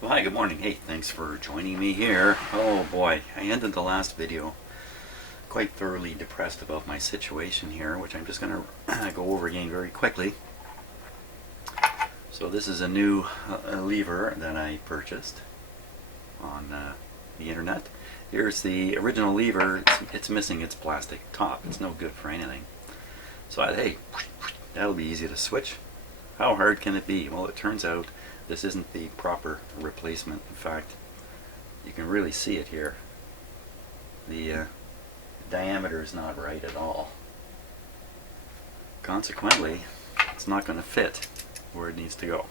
Well, hi, good morning. Hey, thanks for joining me here. Oh boy, I ended the last video quite thoroughly depressed about my situation here, which I'm just going to go over again very quickly. So this is a new lever that I purchased on the internet. Here's the original lever. It's missing its plastic top. It's no good for anything. So hey, that'll be easy to switch. How hard can it be? Well, it turns out this isn't the proper replacement. In fact, you can really see it here. The diameter is not right at all. Consequently, it's not going to fit where it needs to go.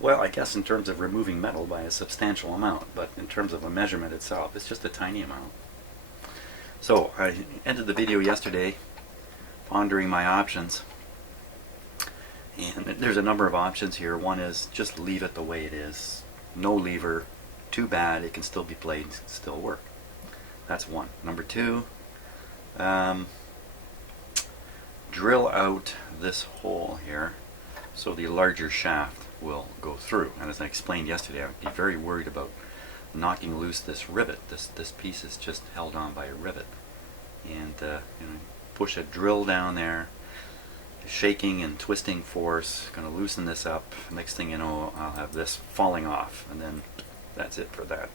Well, I guess in terms of removing metal, by a substantial amount, but in terms of a measurement itself, it's just a tiny amount. So I ended the video yesterday pondering my options, and there's a number of options here. One is just leave it the way it is. No lever, too bad, it can still be played, still work. That's one. Number two, drill out this hole here so the larger shaft will go through. And as I explained yesterday, I would be very worried about knocking loose this rivet. This piece is just held on by a rivet, and push a drill down there, shaking and twisting force, going to loosen this up. Next thing you know, I'll have this falling off, and then that's it for that.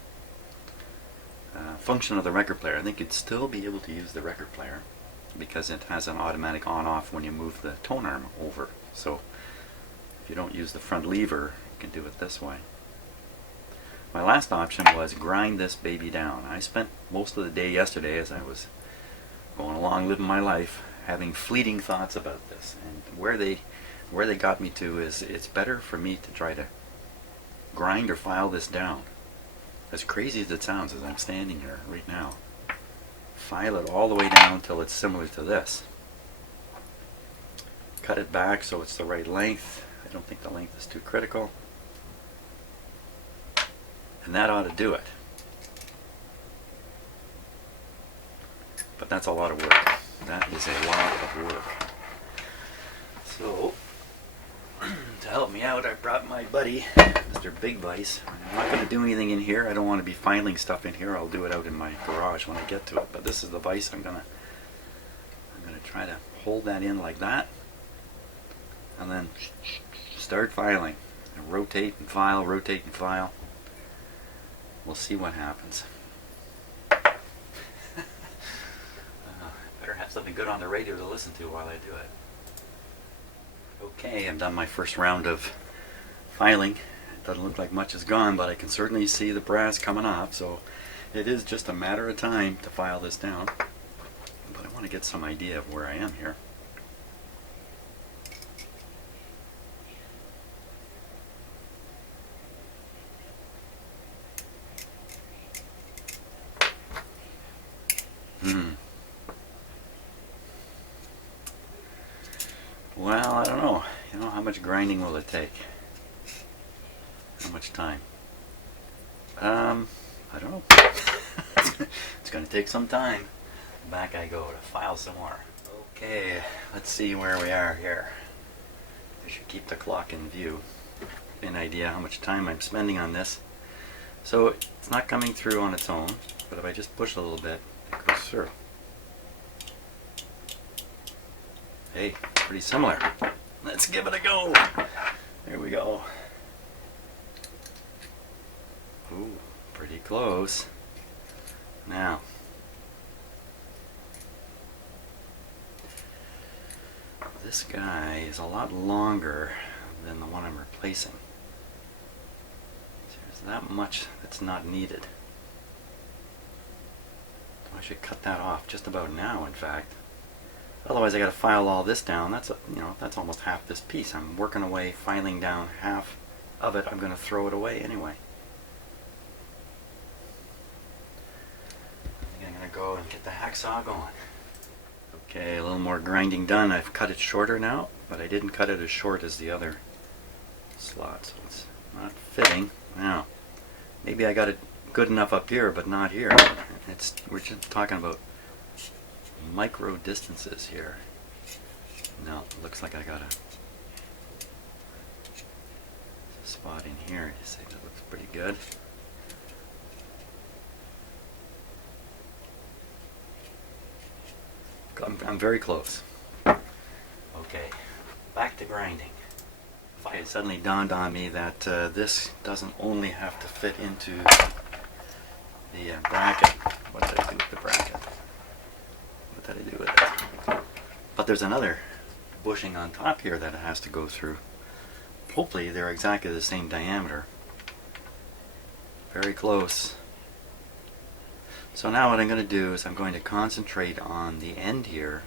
Function of the record player, I think you'd still be able to use the record player because it has an automatic on-off when you move the tone arm over. So if you don't use the front lever, you can do it this way. My last option was grind this baby down. I spent most of the day yesterday, as I was going along living my life, having fleeting thoughts about this, and where they got me to is it's better for me to try to grind or file this down. As crazy as it sounds, as I'm standing here right now, file it all the way down until it's similar to this. Cut it back so it's the right length. I don't think the length is too critical. And that ought to do it. But that's a lot of work. That is a lot of work. So, to help me out, I brought my buddy, Mr. Big Vice. I'm not going to do anything in here. I don't want to be filing stuff in here. I'll do it out in my garage when I get to it. But this is the vise. I'm gonna try to hold that in like that, and then start filing. And rotate and file, rotate and file. We'll see what happens. Better have something good on the radio to listen to while I do it. Okay, I've done my first round of filing. It doesn't look like much is gone, but I can certainly see the brass coming off, so it is just a matter of time to file this down. But I want to get some idea of where I am here. Well, I don't know. How much grinding will it take? How much time? I don't know. It's going to take some time. Back I go to file some more. Okay, let's see where we are here. I should keep the clock in view. An idea how much time I'm spending on this. So it's not coming through on its own, but if I just push a little bit, it goes through. Hey, pretty similar. Let's give it a go. There we go. Ooh, pretty close. Now, this guy is a lot longer than the one I'm replacing. There's that much that's not needed. I should cut that off just about now, in fact. Otherwise I got to file all this down. That's that's almost half this piece. I'm working away, filing down half of it. I'm going to throw it away anyway. I think I'm going to go and get the hacksaw going. Okay, a little more grinding done. I've cut it shorter now, but I didn't cut it as short as the other slot, so it's not fitting. Now, maybe I got it good enough up here, but not here. We're just talking about micro distances here. No, looks like I got a spot in here. You see, that looks pretty good. I'm very close. Okay, back to grinding. It suddenly dawned on me that this doesn't only have to fit into the bracket. What did I do with the bracket? What did I do with it? But there's another bushing on top here that it has to go through. Hopefully they're exactly the same diameter. Very close. So now what I'm going to do is I'm going to concentrate on the end here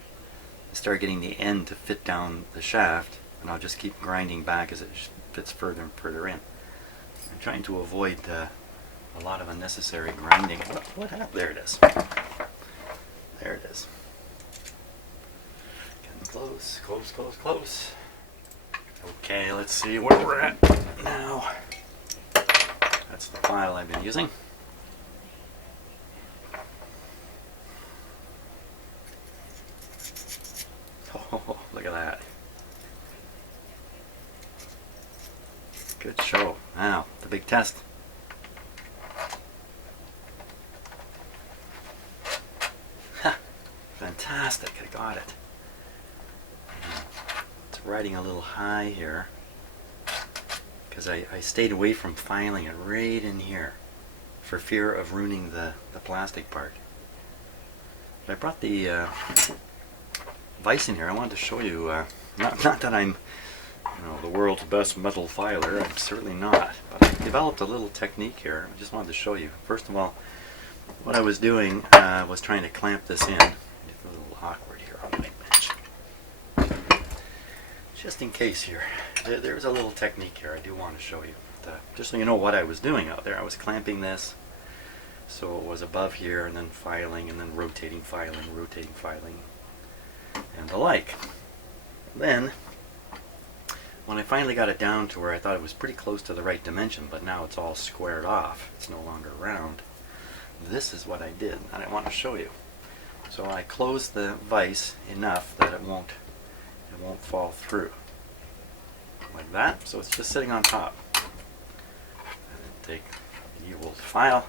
and start getting the end to fit down the shaft, and I'll just keep grinding back as it fits further and further in. I'm trying to avoid a lot of unnecessary grinding. What happened? There it is. There it is. Getting close, close, close, close. Okay, let's see where we're at now. That's the file I've been using. Oh, look at that. Good show. Now, the big test. Ha! Fantastic, I got it. It's riding a little high here because I stayed away from filing it right in here for fear of ruining the plastic part. But I brought the vise in here. I wanted to show you, not that I'm the world's best metal filer, I'm certainly not, but I developed a little technique here. I just wanted to show you. First of all, what I was doing was trying to clamp this in. It's a little awkward here on my bench. Just in case here, there's a little technique here I do want to show you. Just so you know what I was doing out there. I was clamping this so it was above here, and then filing, and then rotating, filing, and the like. Then, when I finally got it down to where I thought it was pretty close to the right dimension, but now it's all squared off, it's no longer round, this is what I did, and I want to show you. So I closed the vise enough that it won't fall through. Like that, so it's just sitting on top. And then take the old file,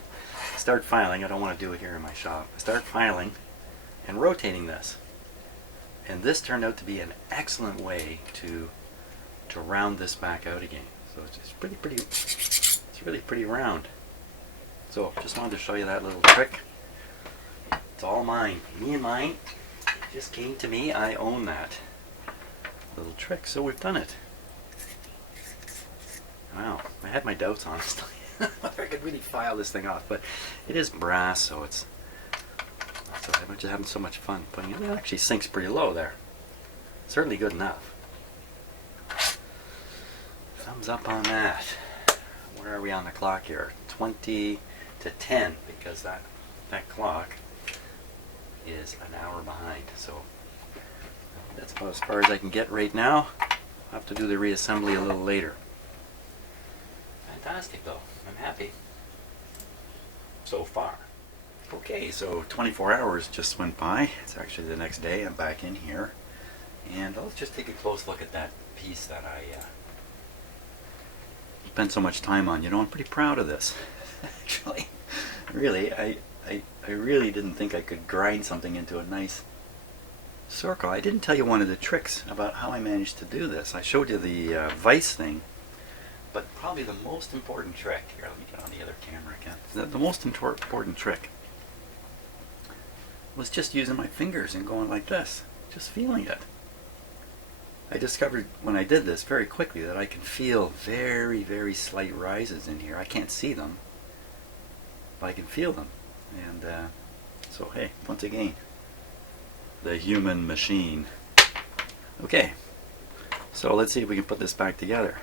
start filing. I don't want to do it here in my shop. I start filing and rotating this. And this turned out to be an excellent way to round this back out again. So it's really pretty round. So just wanted to show you that little trick. It's all mine. Me and mine. It just came to me. I own that little trick. So we've done it. Wow. I had my doubts, honestly, whether I could really file this thing off, but it is brass, so it's. So I'm just having so much fun putting it. It actually sinks pretty low there. Certainly good enough. Thumbs up on that. Where are we on the clock here? 20 to 10, because that clock is an hour behind. So that's about as far as I can get right now. I'll have to do the reassembly a little later. Fantastic though. I'm happy. So far. Okay, so 24 hours just went by. It's actually the next day. I'm back in here. And let's just take a close look at that piece that I spent so much time on. You know, I'm pretty proud of this. Actually, really, I really didn't think I could grind something into a nice circle. I didn't tell you one of the tricks about how I managed to do this. I showed you the vise thing, but probably the most important trick, here, let me get on the other camera again. The most important trick was just using my fingers and going like this, just feeling it. I discovered when I did this very quickly that I can feel very, very slight rises in here. I can't see them, but I can feel them. And so hey, once again, the human machine. Okay, so let's see if we can put this back together.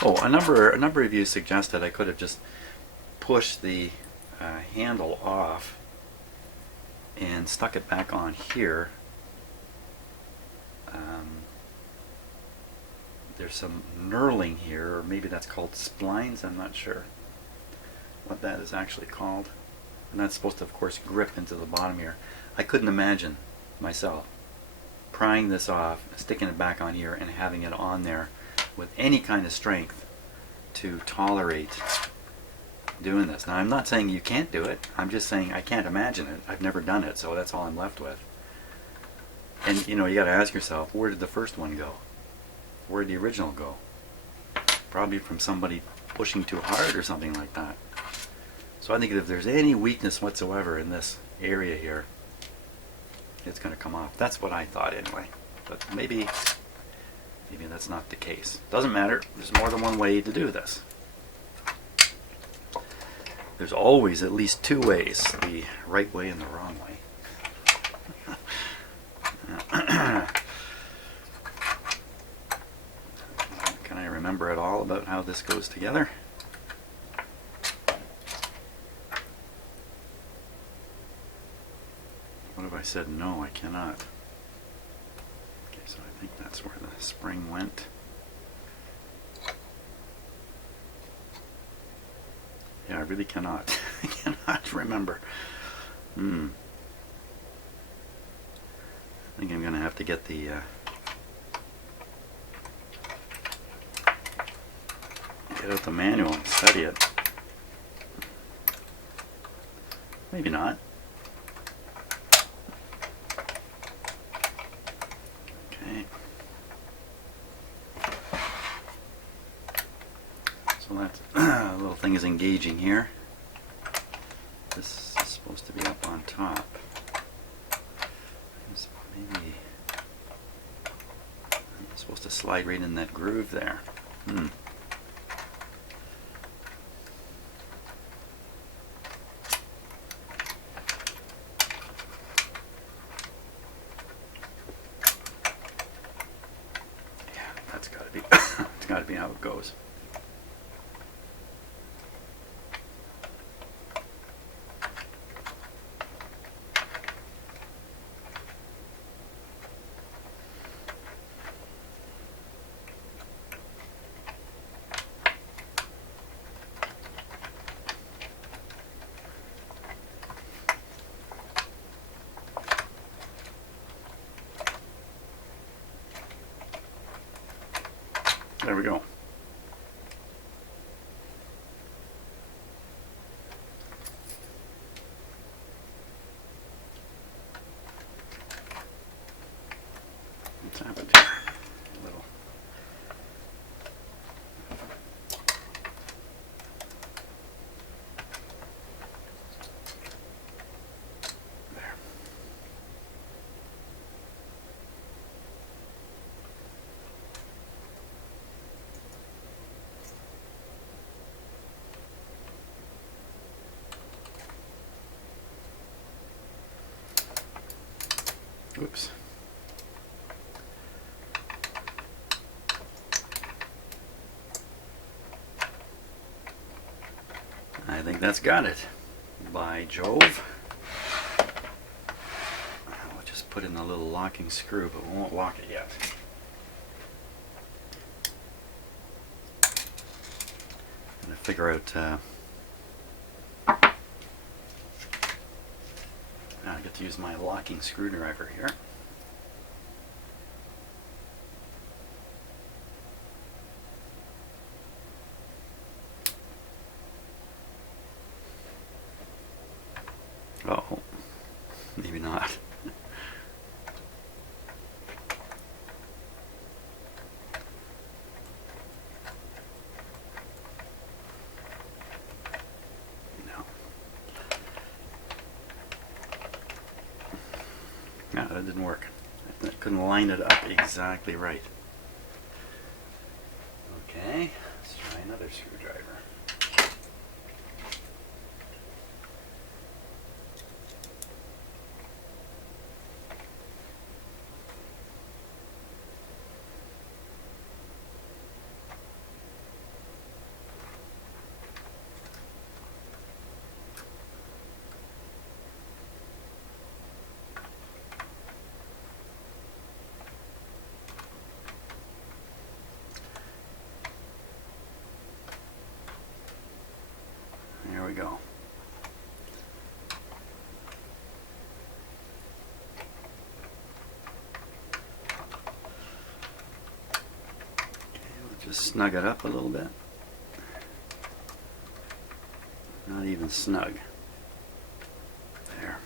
Oh, a number of you suggested I could have just pushed the handle off and stuck it back on here. There's some knurling here, or maybe that's called splines. I'm not sure what that is actually called. and that's supposed to, of course, grip into the bottom here. I couldn't imagine myself prying this off, sticking it back on here, and having it on there with any kind of strength to tolerate doing this. Now, I'm not saying you can't do it. I'm just saying I can't imagine it. I've never done it, so that's all I'm left with. And, you know, you got to ask yourself, where did the first one go? Where did the original go? Probably from somebody pushing too hard or something like that. So I think if there's any weakness whatsoever in this area here, it's going to come off. That's what I thought anyway. But maybe that's not the case. Doesn't matter. There's more than one way to do this. There's always at least two ways, the right way and the wrong way. Can I remember at all about how this goes together? What have I said? No, I cannot. Okay, so I think that's where the spring went. Yeah, I really cannot. I cannot remember. I think I'm going to have to get the get out the manual and study it. Maybe not. Okay. So that little thing is engaging here. This is supposed to be up on top. So maybe I'm supposed to slide right in that groove there. That's got to be it's got to be how it goes. There we go. What's happened here? A little. There. Oops. I think that's got it. By Jove. I'll just put in the little locking screw, but we won't lock it yet. I'm going to figure out I get to use my locking screwdriver here. Oh, maybe not. No, that didn't work. I couldn't line it up exactly right. Okay, let's try another screwdriver. snug it up a little bit. Not even snug. There.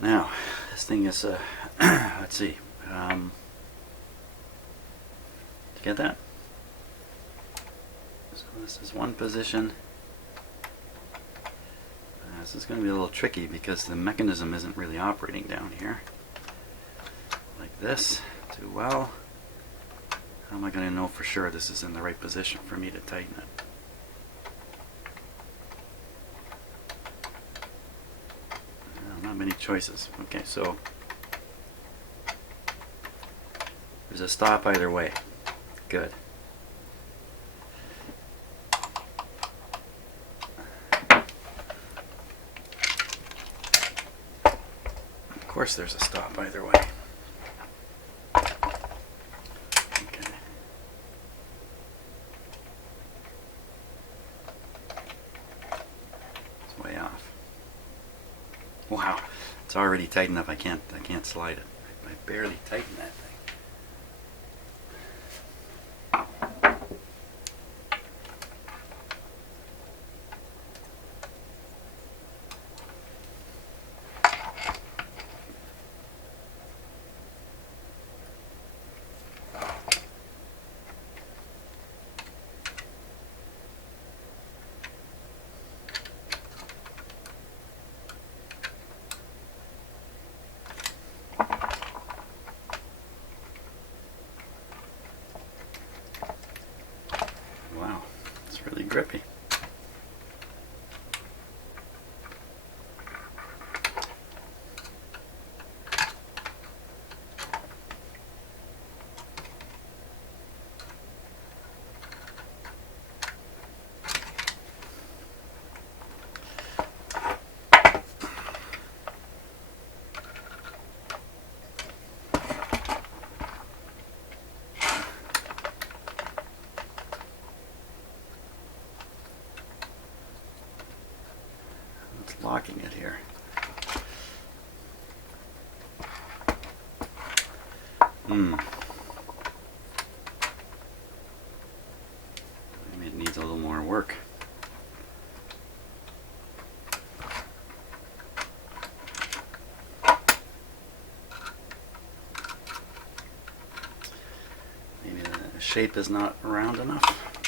Now, this thing is, let's see, did you get that? So this is one position. This is going to be a little tricky because the mechanism isn't really operating down here. Like this, too well. How am I going to know for sure this is in the right position for me to tighten it? Not many choices. Okay, so there's a stop either way. Good. Of course there's a stop either way. Okay. It's way off. Wow, it's already tight enough. I can't slide it. I barely tighten that thing. Wow, it's really grippy. Locking it here. Maybe it needs a little more work. Maybe the shape is not round enough.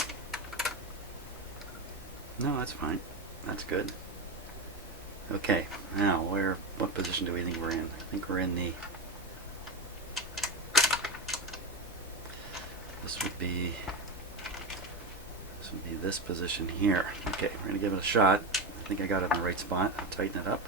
No, that's fine. That's good. Okay, now what position do we think we're in? I think we're in the, this would be this position here. Okay, we're going to give it a shot. I think I got it in the right spot. I'll tighten it up.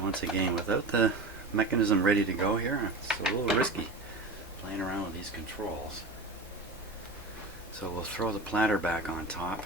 Once again, without the mechanism ready to go here, it's a little risky playing around with these controls. So we'll throw the platter back on top.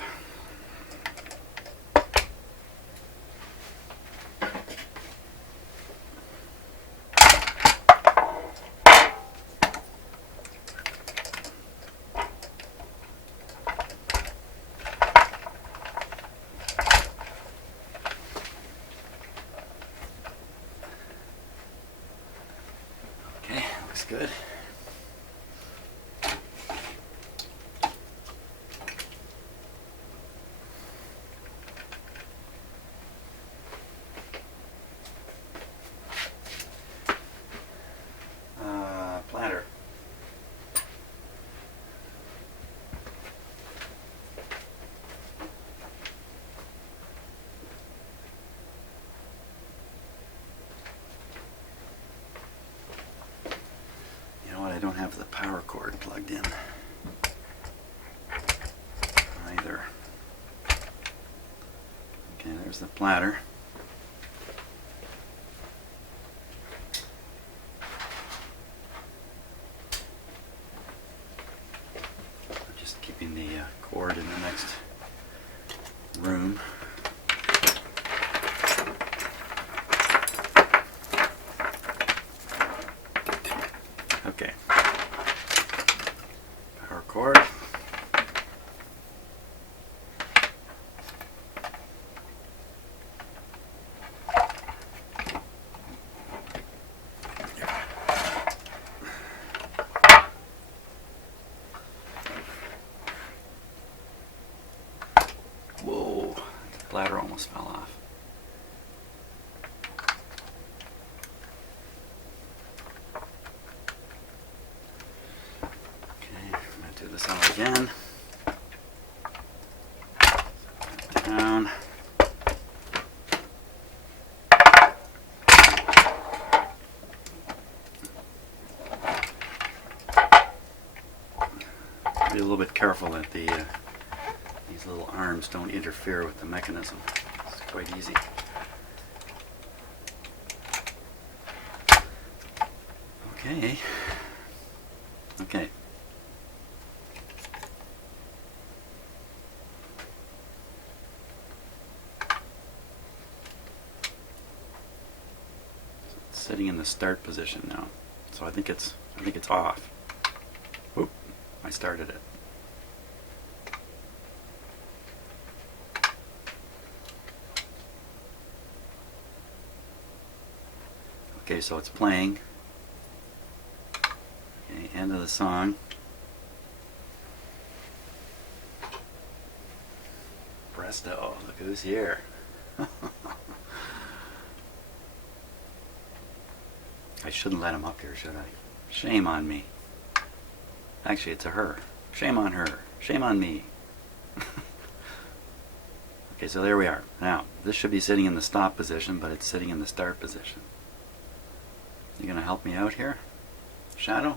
Looks good. Platter. I don't have the power cord plugged in either. Okay, there's the platter. I'm just keeping the cord in the next Okay. Power cord. Whoa, the bladder almost fell off. Do this out again. Down. Be a little bit careful that these little arms don't interfere with the mechanism. It's quite easy. Okay. Okay. Sitting in the start position now, so I think it's off. Oop! I started it. Okay, so it's playing. Okay, end of the song. Presto! Look who's here. I shouldn't let him up here, should I? Shame on me. Actually, it's a her. Shame on her. Shame on me. Okay, so there we are. Now, this should be sitting in the stop position, but it's sitting in the start position. You gonna help me out here? Shadow?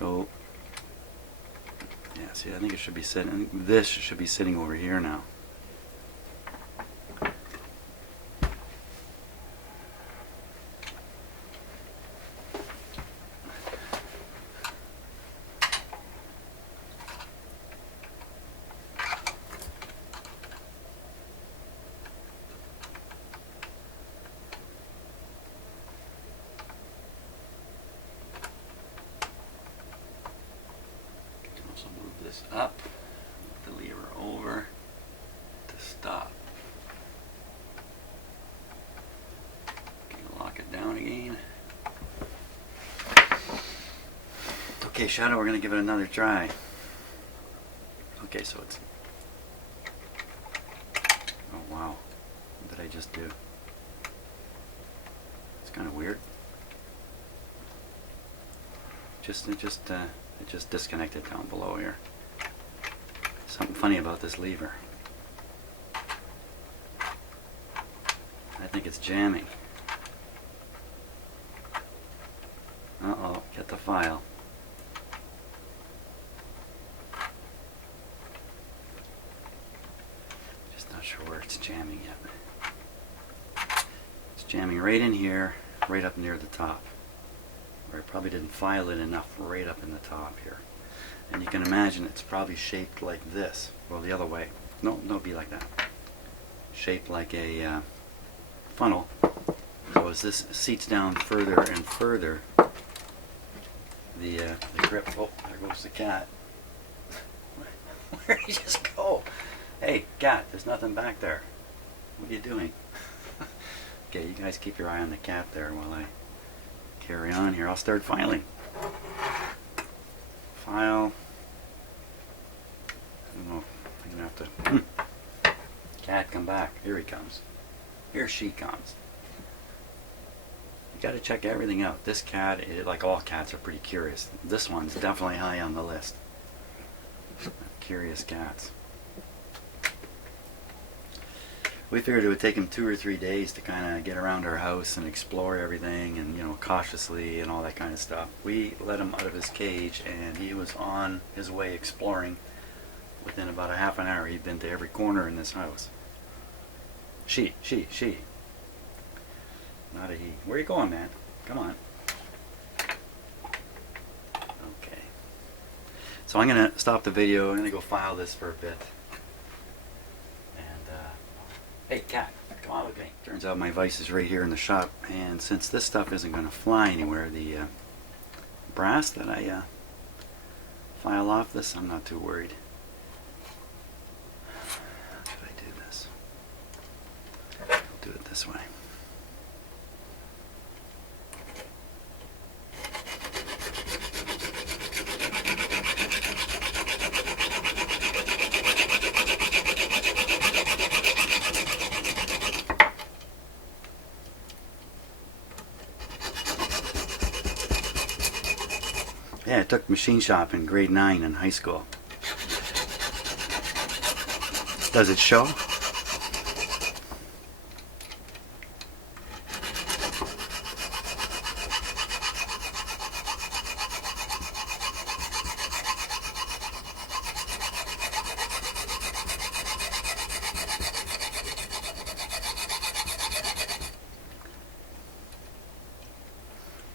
So, yeah, see, I think it should be sitting, this should be sitting over here now. So move this up, move the lever over to stop. Okay, lock it down again. Okay, Shadow, we're going to give it another try. Okay, so it's... Oh wow, what did I just do? It's kind of weird. It just disconnected down below here. Something funny about this lever. I think it's jamming. Uh-oh, get the file. Just not sure where it's jamming yet. It's jamming right in here, right up near the top. Or I probably didn't file it enough right up in the top here. And you can imagine it's probably shaped like this. Well, the other way. No, it'd be like that. Shaped like a funnel. So as this seats down further and further, the grip... Oh, there goes the cat. Where did he just go? Hey, cat, there's nothing back there. What are you doing? Okay, you guys keep your eye on the cat there while I carry on here. I'll start filing. File. I don't know. I'm gonna have to. Cat, come back. Here he comes. Here she comes. You got to check everything out. This cat, like all cats, are pretty curious. This one's definitely high on the list. Curious cats. We figured it would take him 2 or 3 days to kind of get around our house and explore everything, and you know, cautiously and all that kind of stuff. We let him out of his cage, and he was on his way exploring. Within about a half an hour, he'd been to every corner in this house. She. Not a he. Where are you going, man? Come on. Okay. So I'm going to stop the video. I'm going to go file this for a bit. And, hey, cat, come Okay. Turns out my vise is right here in the shop, and since this stuff isn't going to fly anywhere, the brass that I file off this, I'm not too worried. How should I do this? I'll do it this way. Yeah, I took machine shop in grade 9 in high school. Does it show?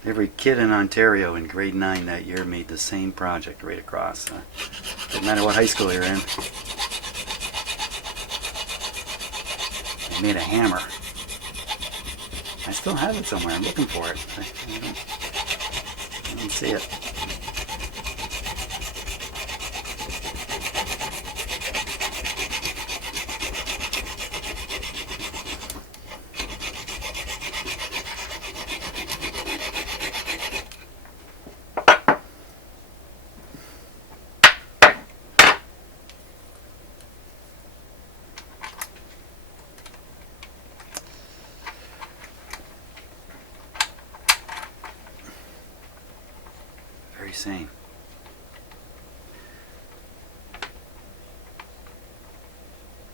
Every kid in Ontario in grade 9 that year made the same project right across. Doesn't matter what high school you're in. They made a hammer. I still have it somewhere. I'm looking for it. I don't see it. Very same.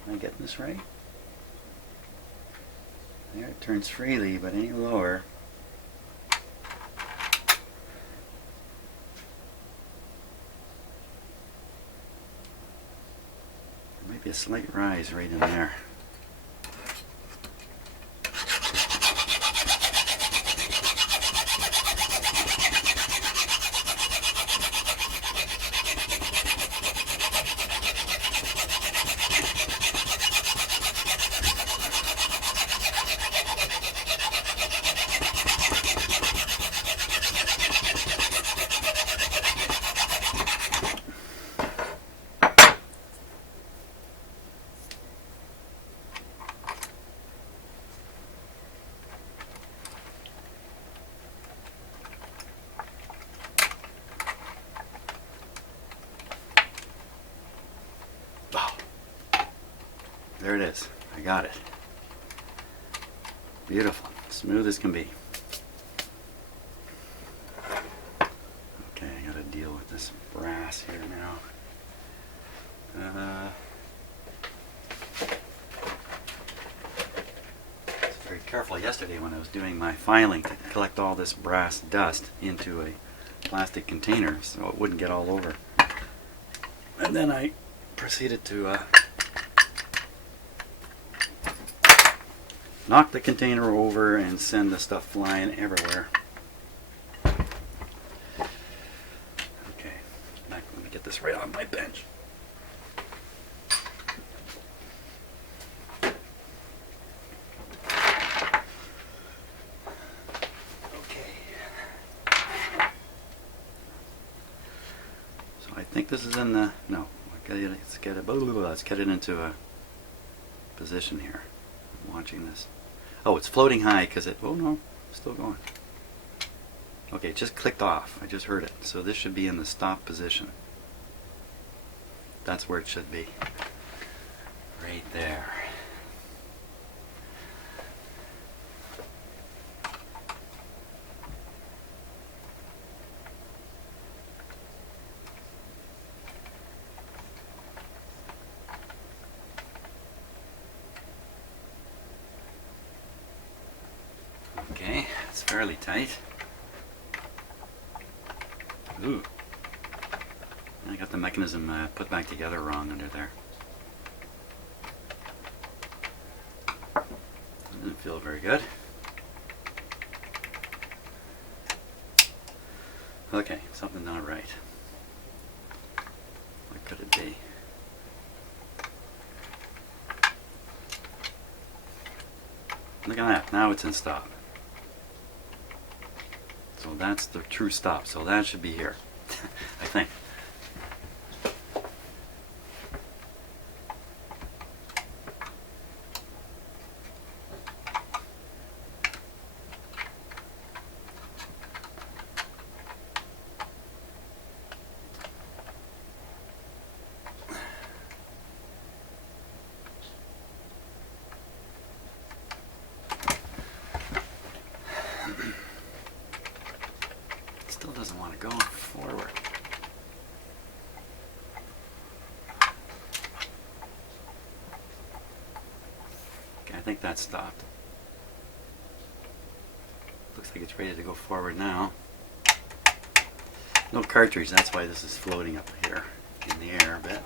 Am I getting this right? There, it turns freely, but any lower. There might be a slight rise right in there. There it is. I got it. Beautiful. Smooth as can be. Okay, I gotta deal with this brass here now. I was very careful yesterday when I was doing my filing to collect all this brass dust into a plastic container so it wouldn't get all over. And then I proceeded to knock the container over and send the stuff flying everywhere. Okay, let me get this right on my bench. Okay. So I think this is in the, no, let's get it into a position here. I'm watching this. Oh, it's floating high because it, oh no, still going. Okay, it just clicked off. I just heard it. So this should be in the stop position. That's where it should be. Right there. Okay, it's fairly tight. Ooh. I got the mechanism put back together wrong under there. Doesn't feel very good. Okay, something not right. What could it be? Look at that, now it's in stop. So that's the true stop, so that should be here, I think. Still doesn't want to go forward. Okay, I think that's stopped. Looks like it's ready to go forward now. No cartridge, that's why this is floating up here in the air a bit.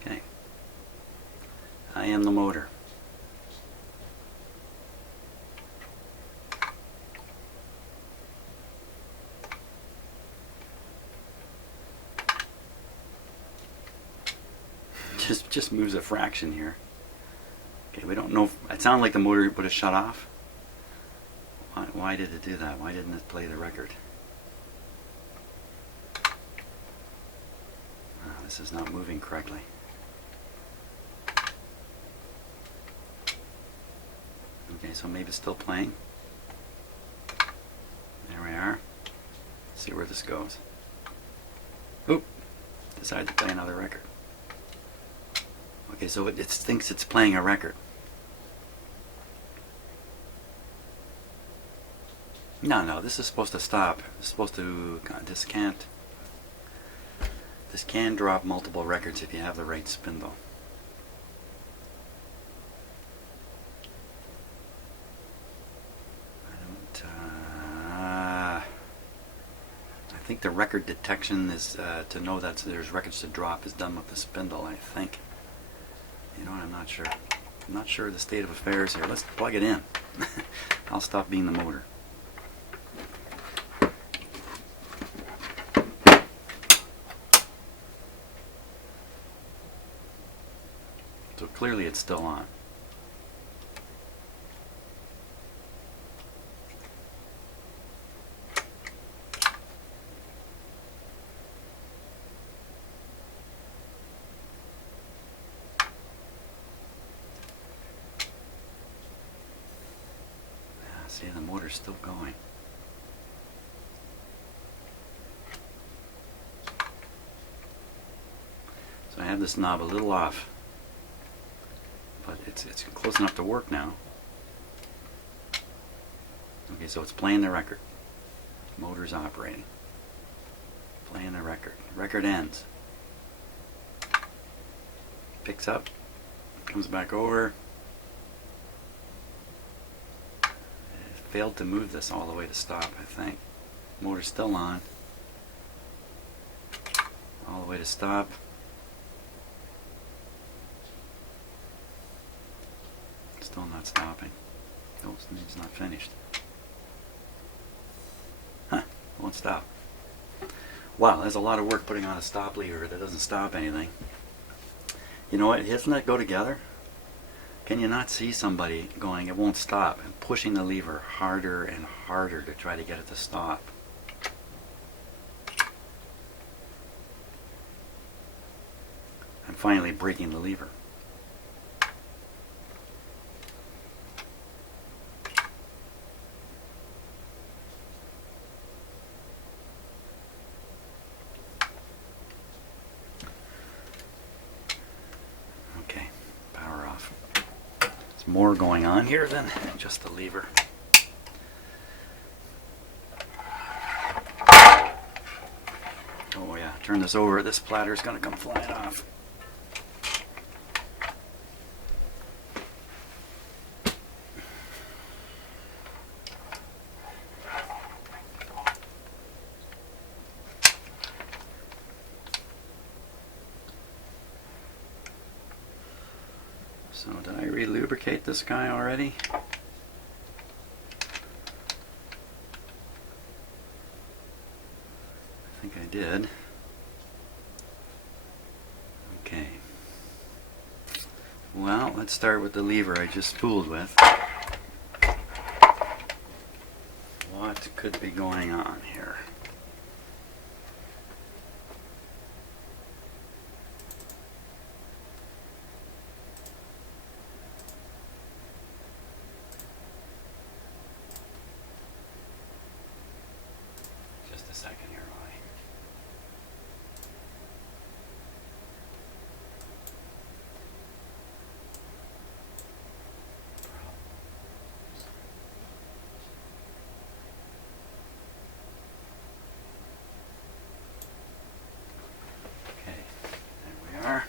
Okay. I am the motor. Just moves a fraction here. Okay, we don't know. It sounded like the motor would have shut off. Why did it do that? Why didn't it play the record? Oh, this is not moving correctly. Okay, so maybe it's still playing. There we are. Let's see where this goes. Oop! Decided to play another record. Okay, so it thinks it's playing a record. No, this is supposed to stop. It's supposed to, this can drop multiple records if you have the right spindle. I think the record detection is to know that there's records to drop is done with the spindle, I think. You know what, I'm not sure. I'm not sure of the state of affairs here. Let's plug it in. I'll stop being the motor. So clearly it's still on. See, the motor's still going. So I have this knob a little off, but it's close enough to work now. Okay, so it's playing the record. Motor's operating. Playing the record. Record ends. Picks up, comes back over. Failed to move this all the way to stop, I think. Motor's still on. All the way to stop. Still not stopping. Oh, it's not finished. Huh, won't stop. Wow, there's a lot of work putting on a stop lever that doesn't stop anything. You know what, doesn't that go together? Can you not see somebody going, it won't stop, and pushing the lever harder and harder to try to get it to stop? And finally breaking the lever. Okay, power off. There's more going on here than just the lever. Oh yeah, turn this over, this platter's gonna come flying off. So did I re-lubricate this guy already? I think I did. Okay. Well, let's start with the lever I just spooled with. What could be going on here? Just a second here, Ronnie. Okay, there we are.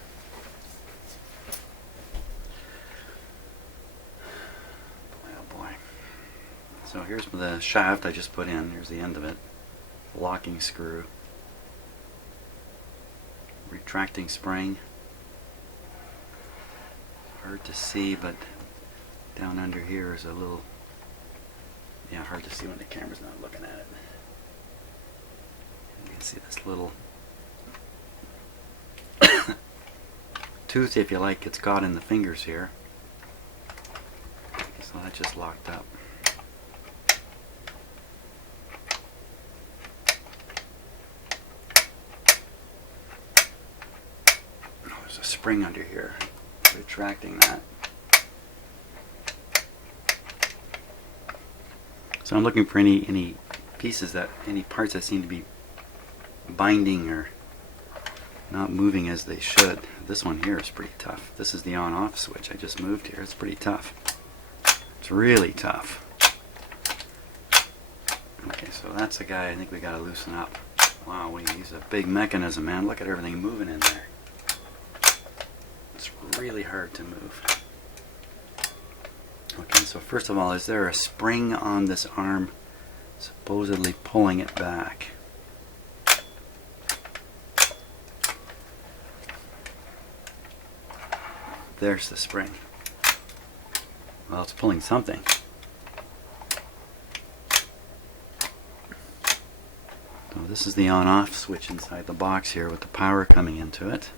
Boy, oh boy. So here's the shaft I just put in. Here's the end of it. Locking screw. Retracting spring. Hard to see, but down under here is a little, yeah, hard to see when the camera's not looking at it. You can see this little tooth, if you like, it's got in the fingers here. So that just locked up. Oh, there's a spring under here, retracting that. So I'm looking for any pieces that, any parts that seem to be binding or not moving as they should. This one here is pretty tough. This is the on-off switch I just moved here. It's pretty tough. It's really tough. Okay, so that's the guy I think we got to loosen up. Wow, he's a big mechanism, man. Look at everything moving in there. It's really hard to move. Okay, so first of all, is there a spring on this arm supposedly pulling it back? There's the spring. Well, it's pulling something. So this is the on-off switch inside the box here with the power coming into it.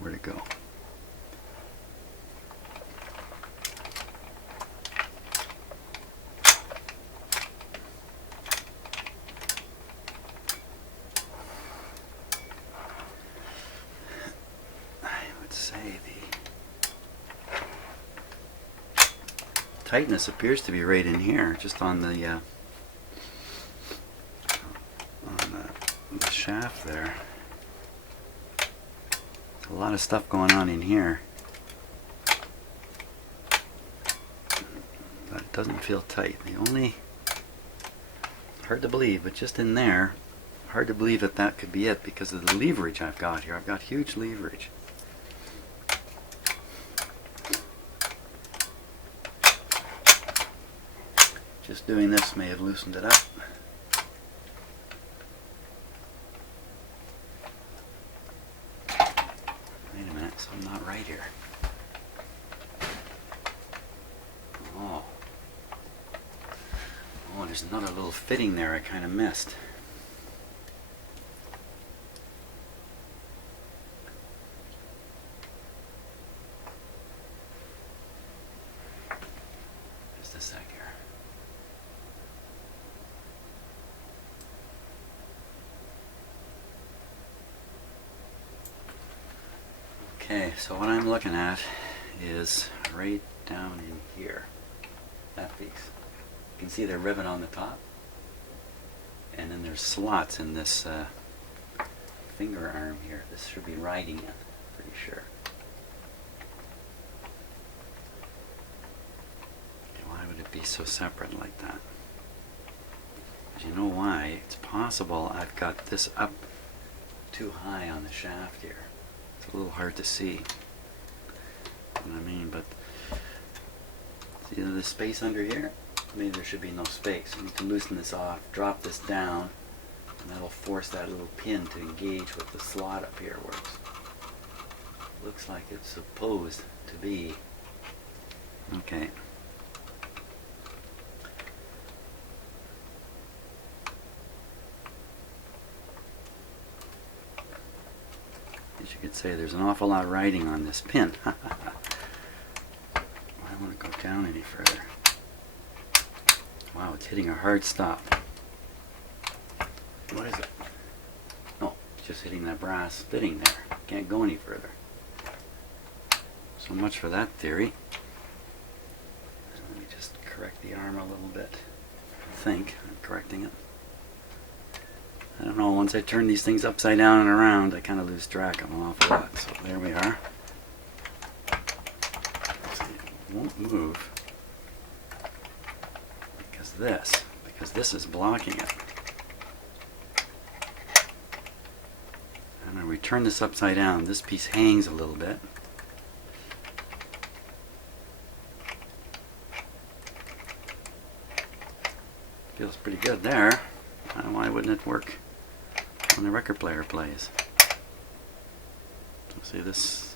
Where'd it go? Tightness appears to be right in here, just on the shaft there. There's a lot of stuff going on in here, but it doesn't feel tight. The only, hard to believe, but just in there, hard to believe that that could be it because of the leverage I've got here. I've got huge leverage. Just doing this may have loosened it up. Wait a minute, something not right here. Oh, there's another little fitting there I kind of missed. Just a sec here. Okay, so what I'm looking at is right down in here, that piece. You can see the rivet on the top, and then there's slots in this finger arm here. This should be riding it, pretty sure. Okay, why would it be so separate like that? Because you know why? It's possible I've got this up too high on the shaft here. It's a little hard to see. You know what I mean? But see the space under here? Maybe there should be no space. You need to loosen this off, drop this down, and that'll force that little pin to engage with the slot up here where it looks like it's supposed to be. Okay. As you could say, there's an awful lot riding on this pin. I want to go down any further. Wow, it's hitting a hard stop. What is it? Oh, it's just hitting that brass fitting there. Can't go any further. So much for that theory. Let me just correct the arm a little bit. I think I'm correcting it. I don't know, once I turn these things upside down and around, I kind of lose track of an awful lot. So there we are. It won't move because this is blocking it. And when we turn this upside down, this piece hangs a little bit. Feels pretty good there. Why wouldn't it work when the record player plays? See, this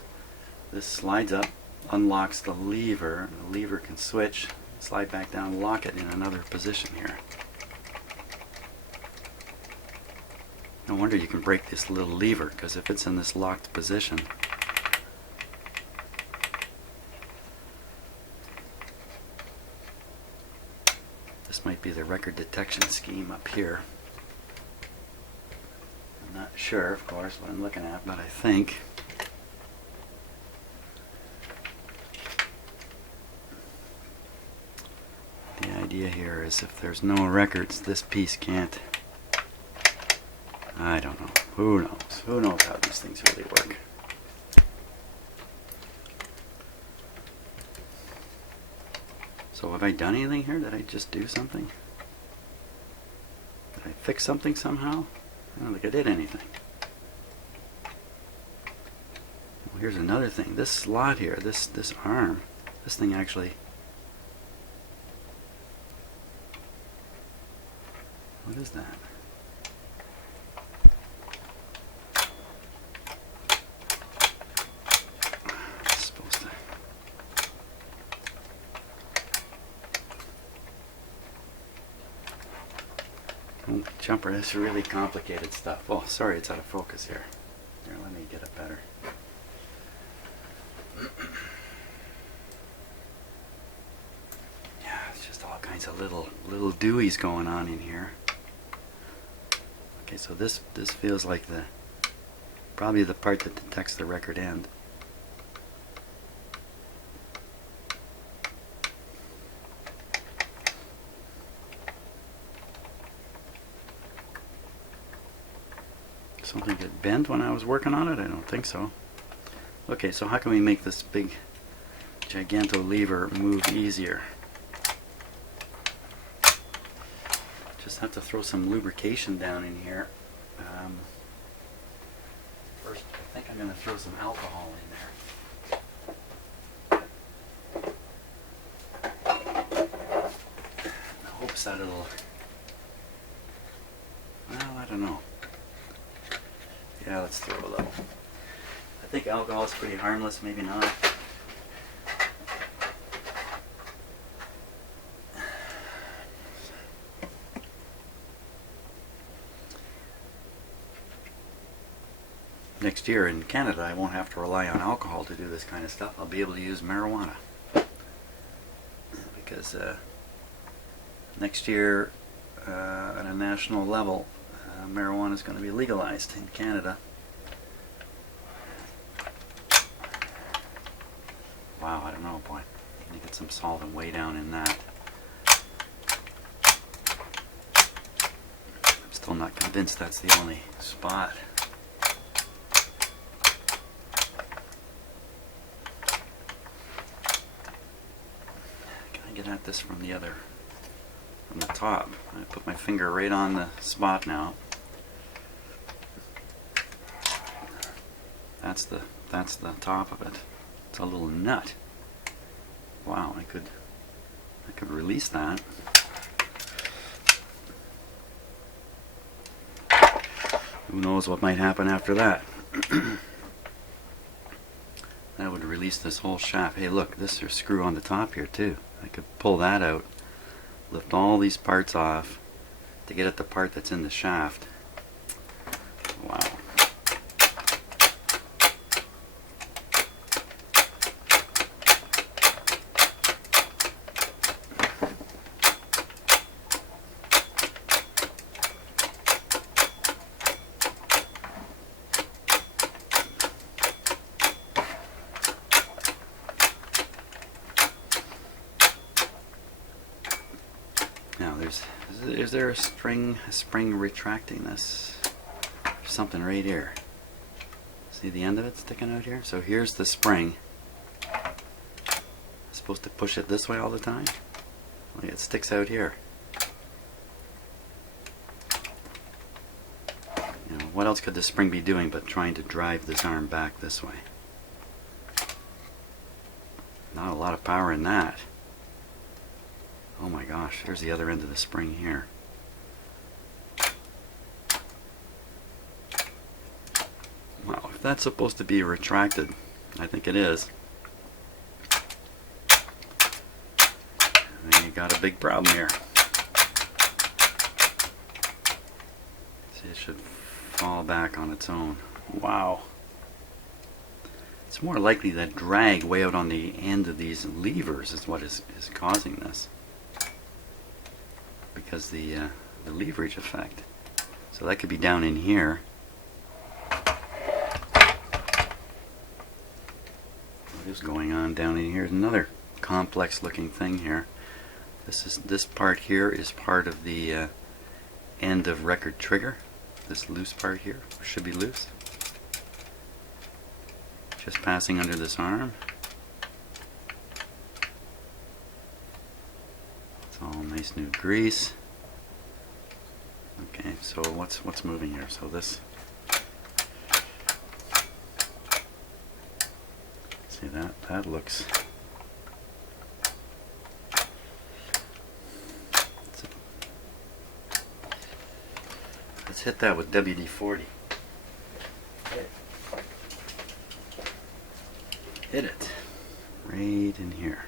slides up, unlocks the lever, and the lever can switch, slide back down, lock it in another position here. No wonder you can break this little lever, because if it's in this locked position, this might be the record detection scheme up here. I'm not sure, of course, what I'm looking at, but I think the idea here is if there's no records, this piece can't. I don't know. Who knows? Who knows how these things really work? So have I done anything here? Did I just do something? Did I fix something somehow? I don't think I did anything. Well, here's another thing. This slot here, this arm, this thing actually... What is that? It's supposed to... Oh, jumper, this is really complicated stuff. Oh, sorry, it's out of focus here. Here, let me get it better. Yeah, it's just all kinds of little dewies going on in here. Okay, so this feels like probably the part that detects the record end. Something get bent when I was working on it? I don't think so. Okay, so how can we make this big giganto lever move easier? Just have to throw some lubrication down in here. First, I think I'm going to throw some alcohol in there. In hopes that it'll... Well, I don't know. Yeah, let's throw a little. I think alcohol is pretty harmless, maybe not. Next year in Canada, I won't have to rely on alcohol to do this kind of stuff. I'll be able to use marijuana. Because next year, at a national level, marijuana is going to be legalized in Canada. Wow, I don't know, boy. I need to get some solvent way down in that. I'm still not convinced that's the only spot. Can I get at this from the top? I put my finger right on the spot now. That's the top of it. It's a little nut. Wow, I could release that. Who knows what might happen after that? That would release this whole shaft. Hey, look, this is a screw on the top here too. I could pull that out, lift all these parts off to get at the part that's in the shaft. Wow. Is there a spring retracting this? There's something right here. See the end of it sticking out here? So here's the spring. I'm supposed to push it this way all the time? Well, it sticks out here. You know, what else could the spring be doing but trying to drive this arm back this way? Not a lot of power in that. Oh my gosh, here's the other end of the spring here. Well, if that's supposed to be retracted, I think it is, then you got a big problem here. See, it should fall back on its own. Wow. It's more likely that drag way out on the end of these levers is what is causing this. Because the leverage effect. So that could be down in here. What is going on down in here? Another complex looking thing here. This part here is part of the end of record trigger. This loose part here should be loose. Just passing under this arm. It's all nice new grease. Okay, so what's moving here? So this, see that looks, let's hit that with WD-40. Hit it right in here.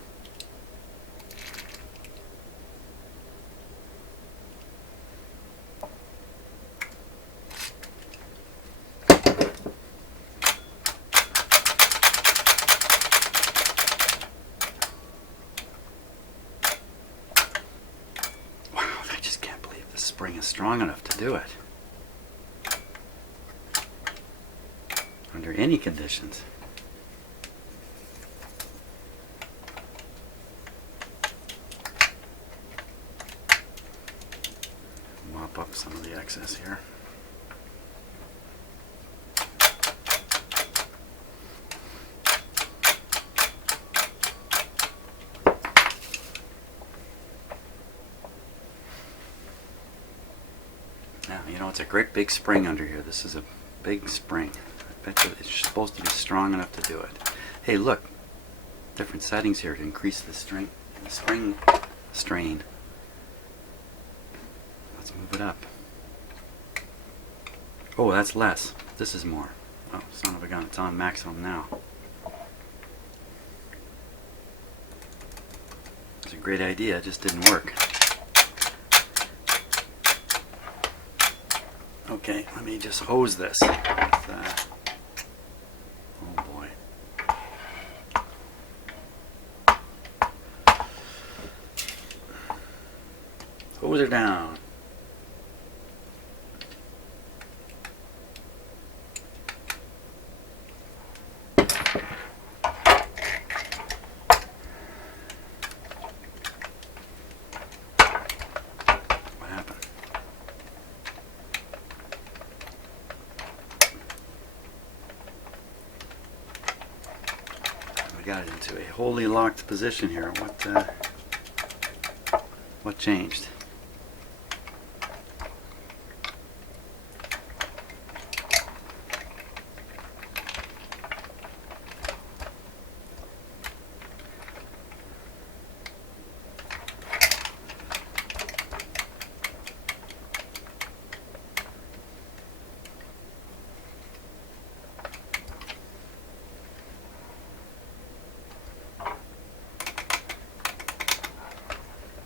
Spring is strong enough to do it under any conditions. Mop up some of the excess here. Now, you know, it's a great big spring under here. This is a big spring. I bet you it's supposed to be strong enough to do it. Hey, look. Different settings here to increase the spring strain. Let's move it up. Oh, that's less. This is more. Oh, son of a gun. It's on maximum now. It's a great idea. It just didn't work. Okay, let me just hose this with, oh boy. Hose her down. We got it into a wholly locked position here. What changed?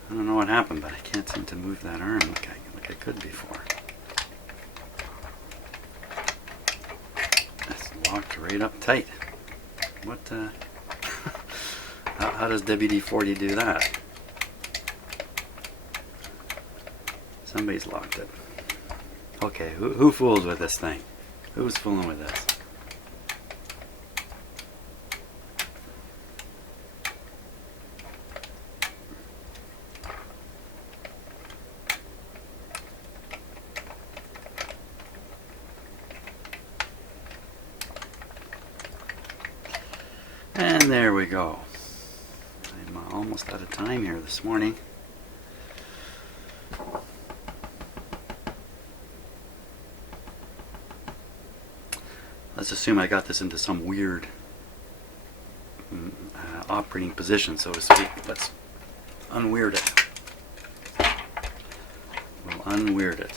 I don't know what happened, but I can't seem to move that arm like I could before. It's locked right up tight. What, how does WD-40 do that? Somebody's locked it. Okay, who fools with this thing? Who's fooling with this? And there we go. I'm almost out of time here this morning. Let's assume I got this into some weird operating position, so to speak. Let's unweird it. We'll unweird it.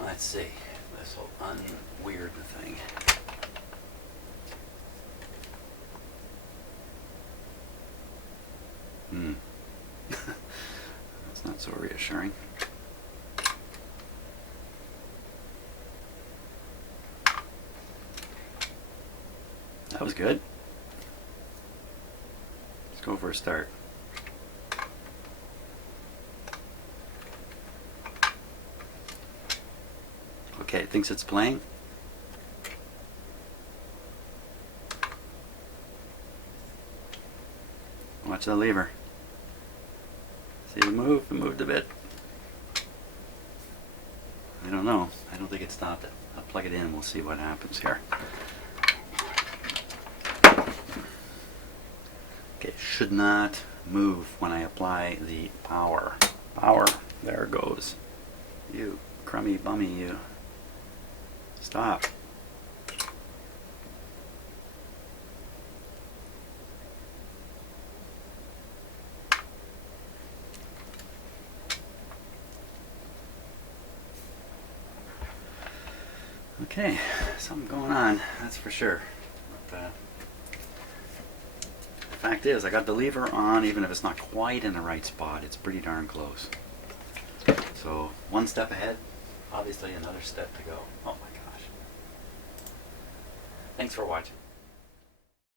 Let's see. This will unweird the thing. That's not so reassuring. That was good. Let's go for a start. Okay, it thinks it's playing. Watch the lever. See it move? It moved a bit. I don't know. I don't think it stopped it. I'll plug it in and we'll see what happens here. Okay, it should not move when I apply the power. Power. There it goes. You crummy bummy, you. Stop. Okay, something going on, that's for sure. But, the fact is, I got the lever on, even if it's not quite in the right spot, it's pretty darn close. So, one step ahead, obviously another step to go. Oh my gosh. Thanks for watching.